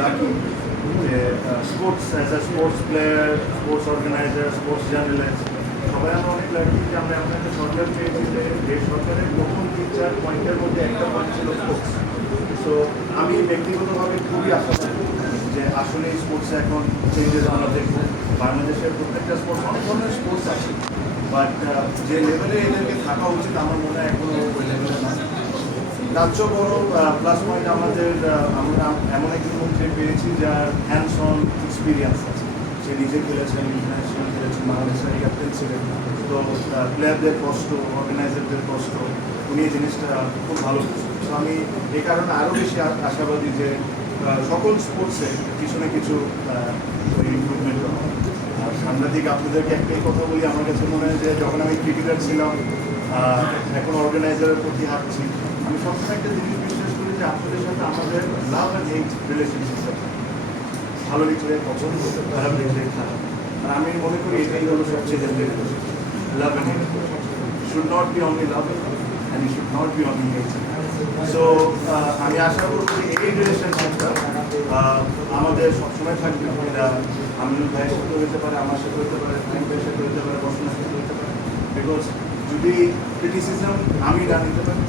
Lucky যে sports as a sports player, sports organizer, sports journalist, সবাই আমরা অনেক লাকি যে আমরা এমন একটা সরকার পেয়েছি যে সরকারের প্রথম 3-4 পয়েন্টের মধ্যে একটা পয়েন্ট ছিল স্পোর্টস। সো আমি ব্যক্তিগতভাবে খুবই আশাবাদী যে আসলে এই স্পোর্টসে এখন চেঞ্জেস আমরা দেখবো। বাংলাদেশের প্রত্যেকটা স্পোর্টস, অনেক ধরনের স্পোর্টস আছে, বাট যে লেভেলে এদেরকে থাকা উচিত আমার মনে হয় এখনো ওই লেভেলে না। তার চেয়েও বড় প্লাস পয়েন্ট আমাদের আমরা এমন একজন মন্ত্রী পেয়েছি যার হ্যান্ডস অন এক্সপিরিয়েন্স আছে। সে নিজে খেলেছেন, ইন্টারন্যাশনাল খেলেছেন, বাংলাদেশের ক্যাপ্টেন ছিলেন। তো প্লেয়ারদের কষ্ট, অর্গানাইজারদের কষ্ট, উনি এই জিনিসটা খুব ভালো বুঝছেন। তো আমি এই কারণে আরও বেশি আশাবাদী যে সকল স্পোর্টসে কিছু না কিছু ইমপ্রুভমেন্ট হবে। আর সাংঘাতিক আপনাদেরকে একটাই কথা বলি, আমার কাছে মনে হয় যে যখন আমি ক্রিকেটার ছিলাম, এখন অর্গানাইজারের প্রতি হাঁটছি, আমি সবসময় একটা জিনিস বিশ্বাস করি যে আপনাদের সাথে আমাদের লাভ অ্যান্ড হেট রিলেশনশিপটা ভালো লিখলে পছন্দ, খারাপ লিখলে খারাপ। আর আমি মনে করি এটাই হলো সবচেয়ে healthy love and hate. Should not be only love and it should not be only hate. So আমি আশা করব যে এই রিলেশনশিপটা আমাদের সবসময় থাকবে। এটা আমিনুল ভাইয়ের সাথে হতে পারে, আমার সাথে হতে পারে, ফাইন ভাইয়ের সাথে হতে পারে, বসনের সাথে হতে পারে। বিকজ যদি ক্রিটিসিজম আমি না নিতে পারি,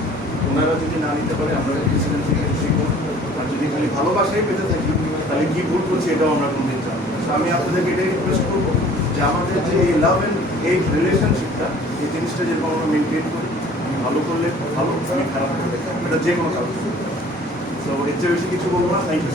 ওনারা যদি না নিতে পারে, আমরা ক্রিটিসিজম থেকে শিখবো। আর যদি খালি ভালোবাসাই পেতে থাকি, তাহলে কী ভুল করছি এটাও আমরা কোনদিন জানবো। তো আমি আপনাদেরকে এটাই রিকোয়েস্ট করবো যে আমাদের যে এই লাভ অ্যান্ড এই রিলেশনশিপটা, এই জিনিসটা যেরকম আমরা মেনটেন করি, আমি ভালো করলে ভালো, আমি খারাপ করলে এটা যে কোনো কাজ। সো এর চেয়ে বেশি কিছু বলবো না। Thank you.